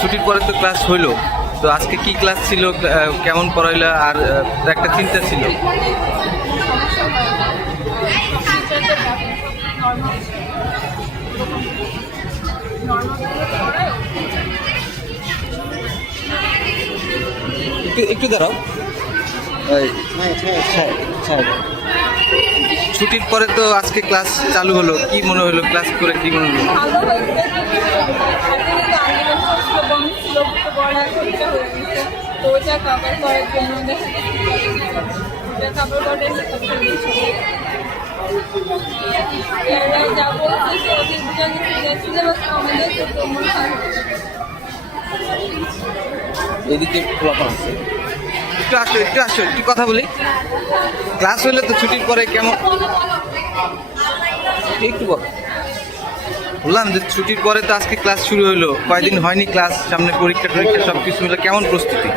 ছুটির পরে তো ক্লাস হইলো, তো আজকে কি ক্লাস ছিল, কেমন পড়াইলো, আর একটা চিন্তা ছিল? একটু দাঁড়াও। ছুটির পরে তো আজকে ক্লাস চালু হলো, কি মনে হলো ক্লাস করে, কি মনে হলো? এদিকে আছে, একটু আসো একটু কথা বলি। ক্লাস হইলে তো ছুটির পরে কেমন, একটু বললাম যে ছুটির পরে তো আজকে ক্লাস শুরু হইলো, কয়দিন হয়নি ক্লাস, সামনে পরীক্ষা টরীক্ষা সব কিছু মিলে কেমন প্রস্তুতি?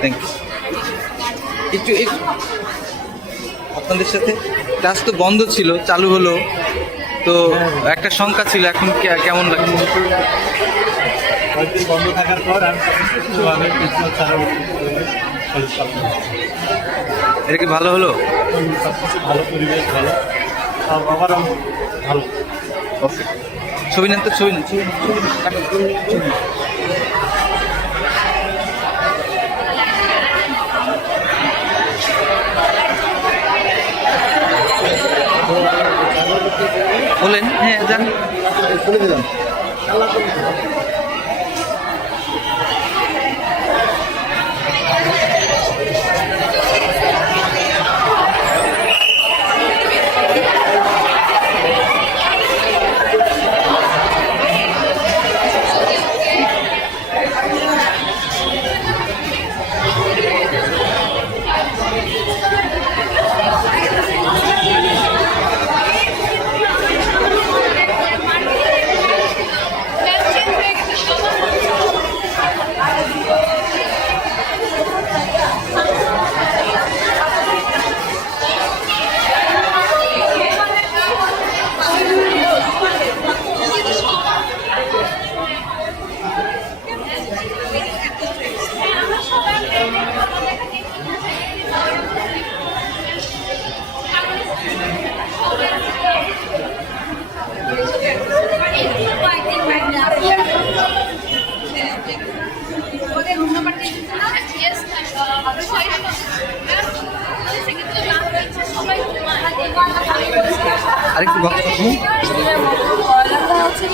Thank you. একটু আপনাদের সাথে ক্লাস তো বন্ধ ছিল, চালু হলো, তো একটা শঙ্কা ছিল, এখন কেমন লাগছে? কয়েকদিন বন্ধ থাকার পর এটা কি ভালো হলো? সব কিছু ভালো, পরিবেশ ভালো, আবার ভালো। ওকে, ছবি নেন তো, ছবি নেন, বলেন। হ্যাঁ যান, খুলে দিলাম। আরেকটু পড়ালেখা হচ্ছে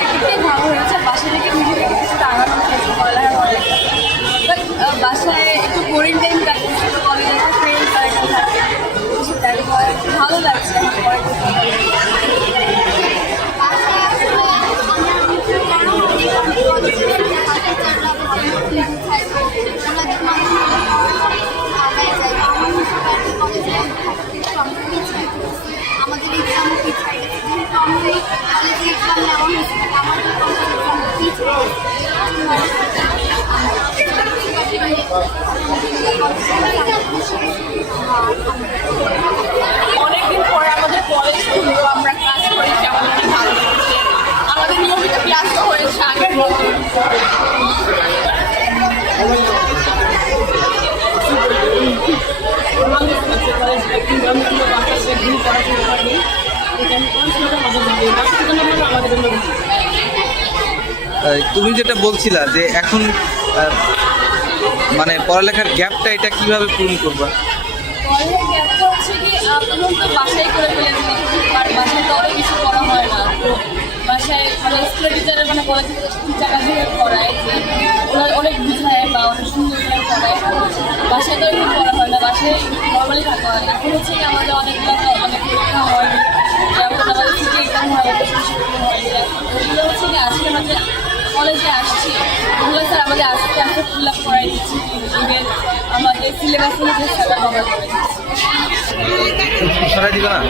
একদিকে ভালো হয়েছে, বাসা থেকে নিজে থেকে কিছুটা আগানো হয়েছে পড়ালেখা করে, বাসায় একটু বোরিং টাইম কাটছে, কলেজে ফ্রেন্ড সার্কেল থাকে, ভালো লাগছে আমার আমাদের এক্সাম পিছিয়ে গেছে, যেহেতু আমাদের কলেজে এক্সাম নেওয়া হয়েছে, আমাদের অনেকদিন পরে আমাদের কলেজ খুললো, আমরা ক্লাস করেছি, আমাদের ভালো লেগেছে, আমাদের নিয়মিত ক্লাস হয়েছে আগের মতো। তুমি যেটা বলছিলা যে এখন মানে পড়ালেখার গ্যাপটা, এটা কিভাবে পূরণ করবা? পড়ালেখার গ্যাপটা হচ্ছে কি, আপনার তো বাসায় করে ফেলেছি, আর বাসায় তো অনেক কিছু করা হয় না, তো বাসায় মানে স্কুলের টিচারে মানে কলেজে টিচাররা দিয়ে পড়ায়, ওরা অনেক বুঝায় বা অনেক সুন্দর করে পড়ায়, বাসায় তো এরকম পড়া হয় না, বাসায় নর্মালি থাকা হয়। এখন হচ্ছে কি আমাদের অনেকগুলো অনেক পরীক্ষা হয়, যেমন আমাদের থেকে এক্সাম হয়, ওগুলো হচ্ছে কি আজকে আমাদের কলেজে আসছি, ওগুলো স্যার আমাদের আজকে আমরা ফুল আপ করাই দিচ্ছি, ইভেন আমাদের সিলেবাস অনুযায়ী স্যাররা কভার করে দিচ্ছি। সরাই দিবে না?